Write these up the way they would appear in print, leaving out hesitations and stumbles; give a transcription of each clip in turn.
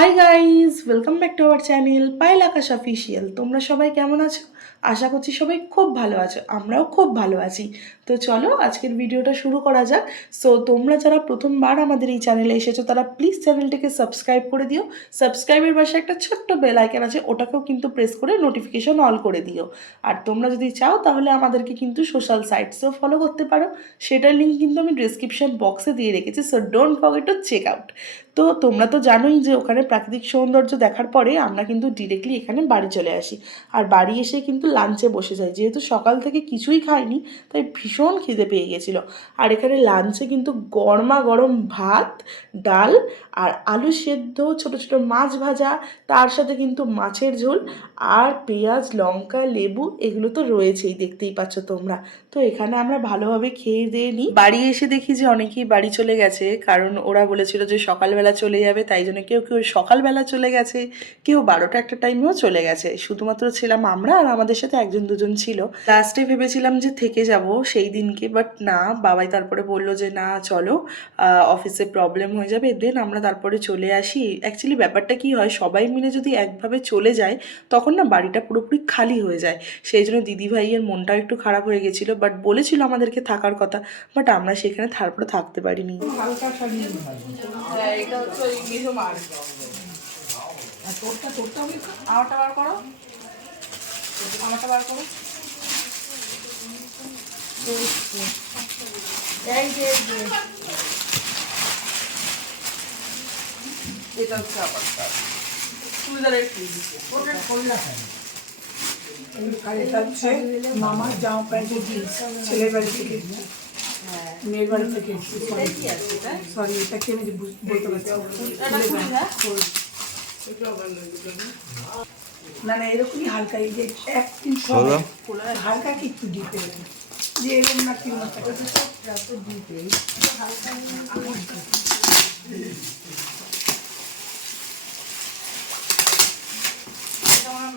Hi guys, welcome back to our channel Payel Akash official. তোমরা সবাই কেমন আছো? আশা করছি সবাই খুব ভালো আছো, আমরাও খুব ভালো আছি। তো চলো আজকের ভিডিওটা শুরু করা যাক। সো তোমরা যারা প্রথমবার আমাদের এই চ্যানেলে এসেছো তারা প্লিজ চ্যানেলটিকে সাবস্ক্রাইব করে দিও। সাবস্ক্রাইবের পাশে একটা ছোট্ট বেল আইকন আছে, ওটাকেও কিন্তু প্রেস করে নোটিফিকেশন অল করে দিও। আর তোমরা যদি চাও তাহলে আমাদেরকে কিন্তু সোশ্যাল সাইটসেও ফলো করতে পারো, সেটার লিঙ্ক কিন্তু আমি ডিসক্রিপশন বক্সে দিয়ে রেখেছি। So don't forget to check out. তো তোমরা তো জানোই যে ওখানে প্রাকৃতিক সৌন্দর্য দেখার পরে আমরা কিন্তু ডিরেক্টলি এখানে বাড়ি চলে আসি। আর বাড়ি এসে কিন্তু লাঞ্চে বসে যাই, যেহেতু সকাল থেকে কিছুই খাইনি তাই ভীষণ খিদে পেয়ে গেছিলো। আর এখানে লাঞ্চে কিন্তু গরমা গরম ভাত, ডাল আর আলু সেদ্ধ, ছোট ছোট মাছ ভাজা, তার সাথে কিন্তু মাছের ঝোল আর পেঁয়াজ লঙ্কা লেবু এগুলো তো রয়েছেই, দেখতেই পাচ্ছ তোমরা। তো এখানে আমরা ভালোভাবে খেয়ে দিয়ে নিই। বাড়ি এসে দেখি যে অনেকেই বাড়ি চলে গেছে, কারণ ওরা বলেছিল যে সকালবেলা চলে যাবে, তাই জন্য কেউ কেউ সকালবেলা চলে গেছে, কেউ 12টা একটা টাইমেও চলে গেছে। শুধুমাত্র ছিলাম আমরা, আর আমাদের সাথে একজন দুজন ছিল। লাস্টে ভেবেছিলাম যে থেকে যাব সেই দিনকে, বাট না, বাবাই তারপরে বললো যে না চলো, অফিসে প্রবলেম হয়ে যাবে, দেন আমরা তারপরে চলে আসি। অ্যাকচুয়ালি ব্যাপারটা কি হয়, সবাই মিলে যদি একভাবে চলে যায় তখন না বাড়িটা পুরোপুরি খালি হয়ে যায়। সেই জন্য দিদিভাইয়ের মনটাও একটু খারাপ হয়ে গেছিলো, বাট বলেছিল আমাদেরকে থাকার কথা, বাট আমরা সেখানে তারপরে থাকতে পারিনি। এটা হচ্ছে আবার চুড়িদারের মামার জামা প্যান্টের জিন্স ছেলের বাড়ি থেকে, মেয়ের বাড়ি থেকে। সরি, এটা কি আমি বলতে পারছি না। না এরকমই হালকা, এই যে একদিন হালকা কিছু দিতে যে এরকম না কি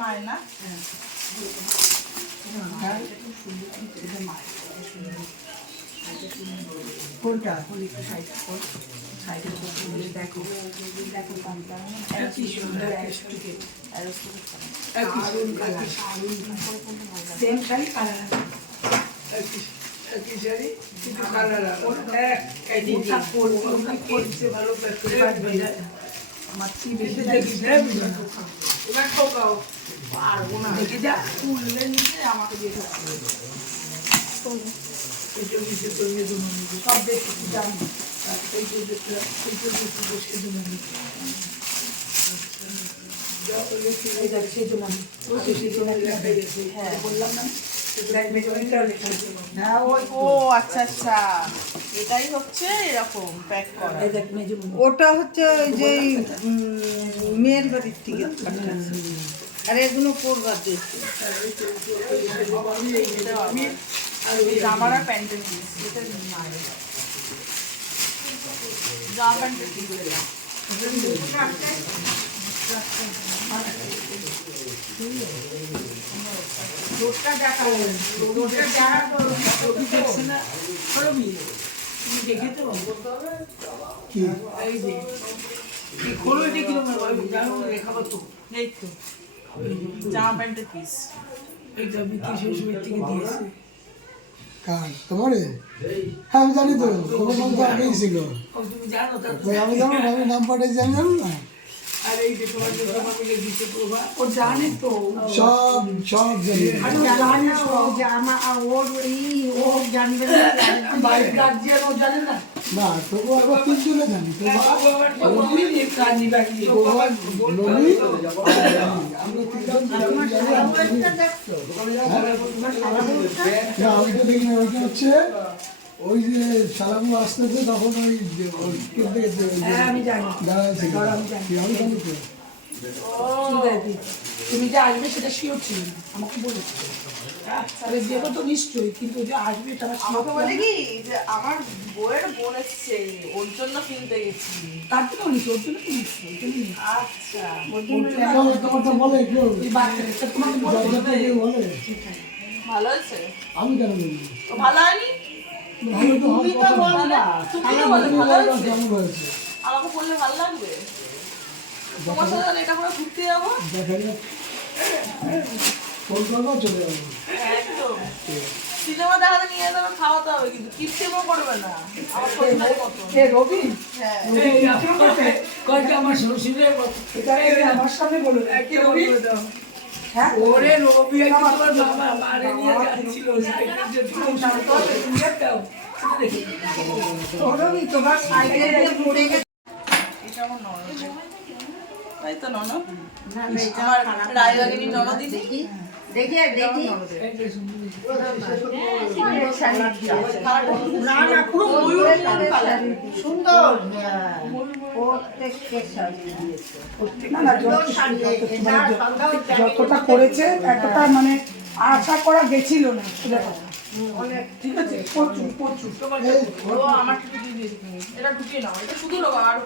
মায়ের না। কোনটা দেখো কি সুন্দর সেম শাড়ি কালার আমাকে দিয়ে সব দেখি জানি সেই জন্য হ্যাঁ বললাম না। হ্যাঁ ওই ও আচ্ছা আচ্ছা, এটাই হচ্ছে এরকম প্যাক করা। ওটা হচ্ছে ওই যে মেয়ের বাড়ির থেকে আর এগুলো পড়বার দিচ্ছে। জামার আর প্যান্টের পিস, জামা প্যান্টের পিস। জামা প্যান্টের পিস তোমারে হ্যাঁ আমি জানি তো, তোমার নাম তো আগেই ছিল। আমি জানো না, আমি নাম পাঠিয়েছি, আমি জানো না। ও জানে তো সব সব জানি না, তবু একবার তিনজনে জানি। না আমি তো দেখি না, ওইটা হচ্ছে ওই যে সালামু আসতেছে তখন ওই আমি জানি দাঁড়াইছিল, আমি জানি তো। তুমি যে আসবে সেটা শিওর ছিল না, আমাকে বলেছে দেবো তো নিশ্চয়ই, কিন্তু যে আসবে এটা আমাকে বলে কি যে আমার বউয়ের বোন এসছে, ওর জন্য কিনতে গেছি। তার জন্য নিচ্ছি, ওর জন্য নিচ্ছি। আচ্ছা তোমার তো বলে কেউ তোমাকে বলে ভালো হয়েছে, আমি কেন বলবো? তো ভালো হয়নি? ভালো তো তুমি তো বললে, তুমি তো বলে ভালো হয়েছে, কেমন হয়েছে? আমাকে বললে ভালো লাগবে। তোমার সাথে তাহলে এটা করে ঘুরতে যাবো। দেখা যাক, ফোন করবো চলে যাবো। একদম সিনেমা দেখাতে নিয়ে যেতে হবে, খাওয়াতে হবে, কিন্তু কিপটেমও করবে না আমার শরীরের মতো। রবি হ্যাঁ আমার শ্বশুরের আমার সামনে বলুন কি রবি? হ্যাঁ ওরে রবি তোমার বাবা মারে নিয়ে যাচ্ছিল রবি তোমার সাইডে পড়ে গেছে। এটা আমার ননদ, তাই তো ননদ, আমার রায়বাগিনী ননদ দিদি। দেখি দেখি না না পুরো ময়ূর কালার, সুন্দর প্রত্যেককে সাজিয়ে দিয়েছে। যতটা করেছে এতটা মানে আশা করা গেছিল না। ঠিক আছে প্রচুর প্রচুর ও আমার থেকে দিয়ে দিয়েছে, এটা ঢুকিয়ে নাও, এটা শুধু লোক আর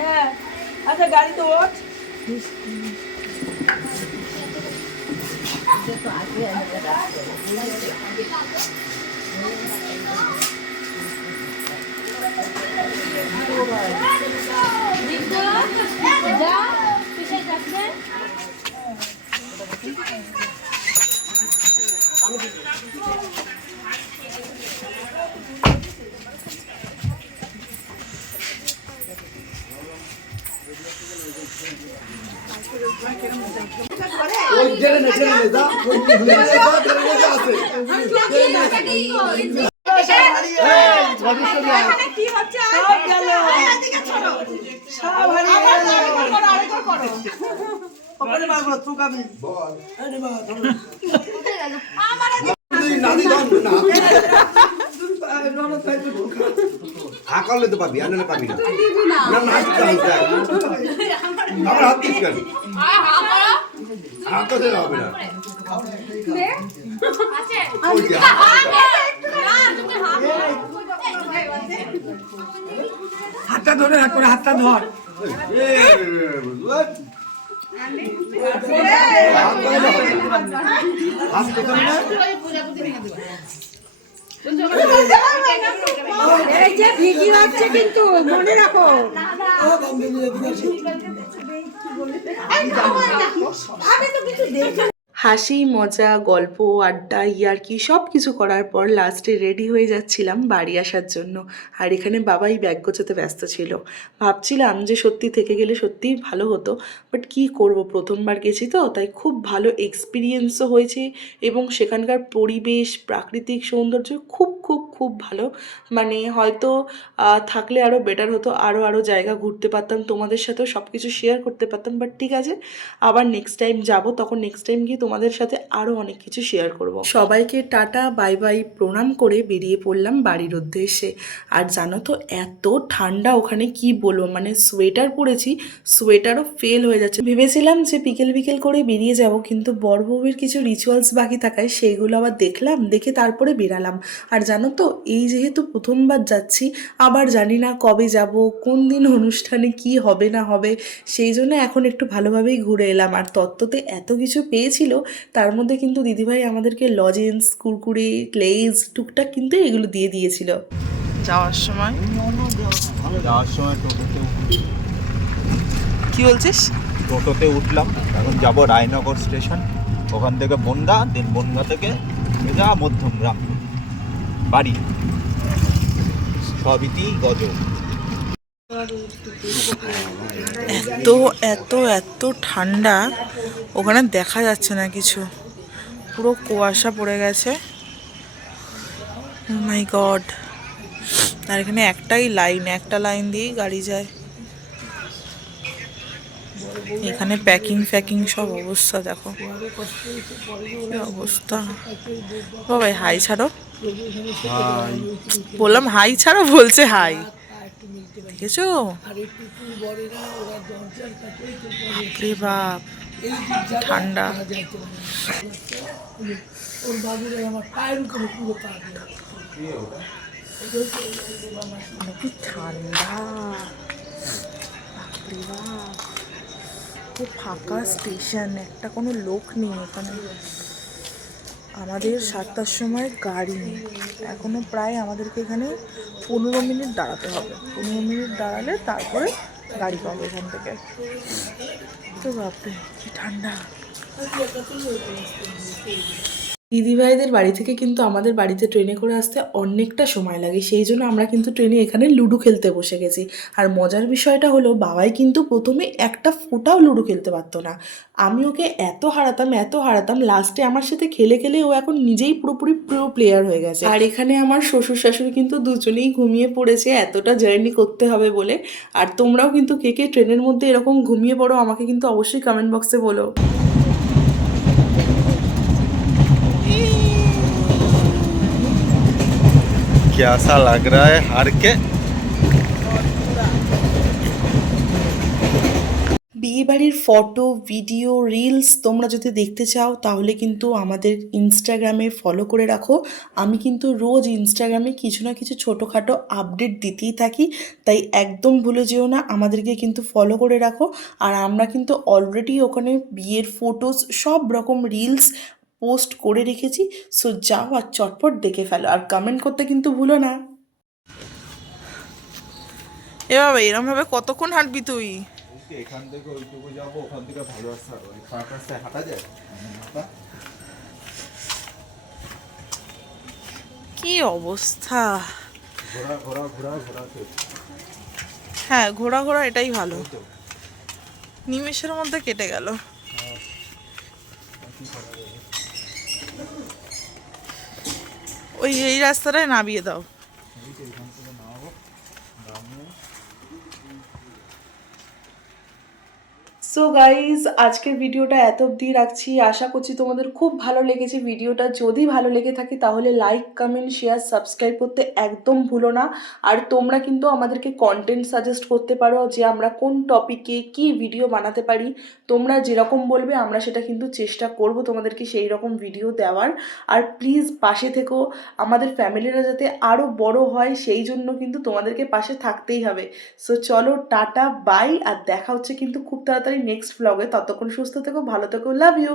হ্যাঁ। আচ্ছা গাড়ি তো ওঠ। আকালে তো পাবি, আনলে পাবি না। না নাচতে হবে। আমার হাত দিস কেন? হাত তো দেওয়া হবে না। হাতটা ধরে হাতটা ধর। এই যে ভিডিও হচ্ছে কিন্তু মনে রাখো। হাসি মজা গল্প আড্ডা ইয়ার্কি সব কিছু করার পর লাস্টে রেডি হয়ে যাচ্ছিলাম বাড়ি আসার জন্য। আর এখানে বাবাই ব্যাগ গোছাতে ব্যস্ত ছিল। ভাবছিলাম যে সত্যি থেকে গেলে সত্যিই ভালো হতো, বাট কি করব, প্রথমবার গেছি তো, তাই খুব ভালো এক্সপিরিয়েন্সও হয়েছে এবং সেখানকার পরিবেশ প্রাকৃতিক সৌন্দর্য খুব খুব খুব ভালো। মানে হয়তো থাকলে আরও বেটার হতো, আরও জায়গা ঘুরতে পারতাম, তোমাদের সাথেও সব কিছু শেয়ার করতে পারতাম, বাট ঠিক আছে, আবার নেক্সট টাইম যাব, তখন নেক্সট টাইম গিয়ে তোমাদের সাথে আরও অনেক কিছু শেয়ার করব। সবাইকে টাটা বাই বাই প্রণাম করে বেরিয়ে পড়লাম বাড়ির উদ্দেশ্যে। আর জানো তো এত ঠান্ডা ওখানে, কি বলবো, মানে সোয়েটার পরেছি, সোয়েটারও ফেল হয়ে যাচ্ছে। ভেবেছিলাম যে বিকেল বিকেল করে বেরিয়ে যাব, কিন্তু বর বউয়ের কিছু রিচুয়ালস বাকি থাকায় সেইগুলো আবার দেখলাম, দেখে তারপরে বেরালাম। আর জানো তো এই যেহেতু প্রথমবার যাচ্ছি, আবার জানি না কবে যাব, কোন দিন অনুষ্ঠানে কি হবে না হবে, সেই জন্য এখন একটু ভালোভাবেই ঘুরে এলাম। আর তত্ত্বতে এত কিছু পেয়েছিল, তার মধ্যে কিন্তু দিদিভাই আমাদেরকে লজেন্স কুরকুরে লেজ টুকটাক কিন্তু এগুলো দিয়ে দিয়েছিল যাওয়ার সময়। টোটোতে কি বলছিস? টোটোতে উঠলাম, এখন যাব রায়নগর স্টেশন, ওখান থেকে বনগা, দেন বনগা থেকে যা মধ্যমগ্রাম বাড়ি, সবইটি গজ। এত এত এত ঠান্ডা, ওখানে দেখা যাচ্ছে না কিছু, পুরো কুয়াশা পড়ে গেছে। ও মাই গড। আর এখানে একটাই লাইন, একটা লাইন দিয়েই গাড়ি যায়। এখানে প্যাকিং ফ্যাকিং সব অবস্থা দেখো, কি অবস্থা। বাবাই হাই ছাড়ো, বললাম হাই ছাড়ো, বলছে হাই, দেখেছো? বাপরে বাপ, এই দিক ঠান্ডা। যাইতে পারে না। ওর বাবুর আমার পায়ের উপরে পুরো পা দিয়ে কি ঠান্ডা, বাপরে বাপ। খুব ফাঁকা স্টেশন, একটা কোনো লোক নেই এখানে। আমাদের 7টার সময় গাড়ি, এখনো প্রায় আমাদেরকে এখানে 15 মিনিট দাঁড়াতে হবে। 15 মিনিট দাঁড়ালে তারপরে গাড়ি পাবো এখান থেকে। তো বাপরে কি ঠান্ডা। দিদিভাইদের বাড়ি থেকে কিন্তু আমাদের বাড়িতে ট্রেনে করে আসতে অনেকটা সময় লাগে, সেই জন্য আমরা কিন্তু ট্রেনে এখানে লুডো খেলতে বসে গেছি। আর মজার বিষয়টা হলো বাবাই কিন্তু প্রথমে একটা ফোঁটাও লুডো খেলতে পারতো না। আমি ওকে এত হারাতাম, লাস্টে আমার সাথে খেলে খেলে ও এখন নিজেই পুরোপুরি প্রো প্লেয়ার হয়ে গেছে। আর এখানে আমার শ্বশুর শাশুড়ি কিন্তু দুজনেই ঘুমিয়ে পড়েছে এতটা জার্নি করতে হবে বলে। আর তোমরাও কিন্তু কে কে ট্রেনের মধ্যে এরকম ঘুমিয়ে পড়ো আমাকে কিন্তু অবশ্যই কমেন্ট বক্সে বলো। कैसा लग रहा है हार के? বিয়েবাড়ির ফটো, ভিডিও, রিলস তোমরা যদি দেখতে চাও তাহলে কিন্তু আমাদের ইনস্টাগ্রামে ফলো করে রাখো। আমি কিন্তু রোজ ইনস্টাগ্রামে কিছু না কিছু ছোটোখাটো আপডেট দিতেই থাকি, তাই একদম ভুলে যেও না, আমাদেরকে কিন্তু ফলো করে রাখো। আর আমরা কিন্তু অলরেডি ওখানে বিয়ের ফটোস, সব রকম রিলস পোস্ট করে রেখেছি। সো যাও আর চটপট দেখে ফেলো, আর কমেন্ট করতে কিন্তু ভুলো না। এভাবে এরমভাবে কতক্ষণ হাঁটবি তুই? এখান থেকে ওইটুকু যাবো, ওখান থেকে ভালো রাস্তা, ওই খারাপ রাস্তায় হাঁটা যায়। কি অবস্থা। ঘোরা ঘোরা ঘোরা ঘোরা। হ্যাঁ, ঘোরা ঘোরা এটাই ভালো, নিমেষের মধ্যে কেটে গেল। ওই এই রাস্তাটায় নামিয়ে দাও। সো গাইজ, আজকের ভিডিওটা এত অবধি রাখছি। আশা করছি তোমাদের খুব ভালো লেগেছে ভিডিওটা। যদি ভালো লেগে থাকে তাহলে লাইক, কমেন্ট, শেয়ার, সাবস্ক্রাইব করতে একদম ভুলো না। আর তোমরা কিন্তু আমাদেরকে কন্টেন্ট সাজেস্ট করতে পারো যে আমরা কোন টপিকে কি ভিডিও বানাতে পারি। তোমরা যেরকম বলবে আমরা সেটা কিন্তু চেষ্টা করব তোমাদেরকে সেই রকম ভিডিও দেওয়ার। আর প্লিজ পাশে থেকো, আমাদের ফ্যামিলিরা যাতে আরও বড় হয় সেই জন্য কিন্তু তোমাদেরকে পাশে থাকতেই হবে। সো চলো, টাটা, বাই। আর দেখা হচ্ছে কিন্তু খুব তাড়াতাড়ি নেক্সট ব্লগে। ততক্ষণ সুস্থ থেকো, ভালো থেকো, লাভ ইউ।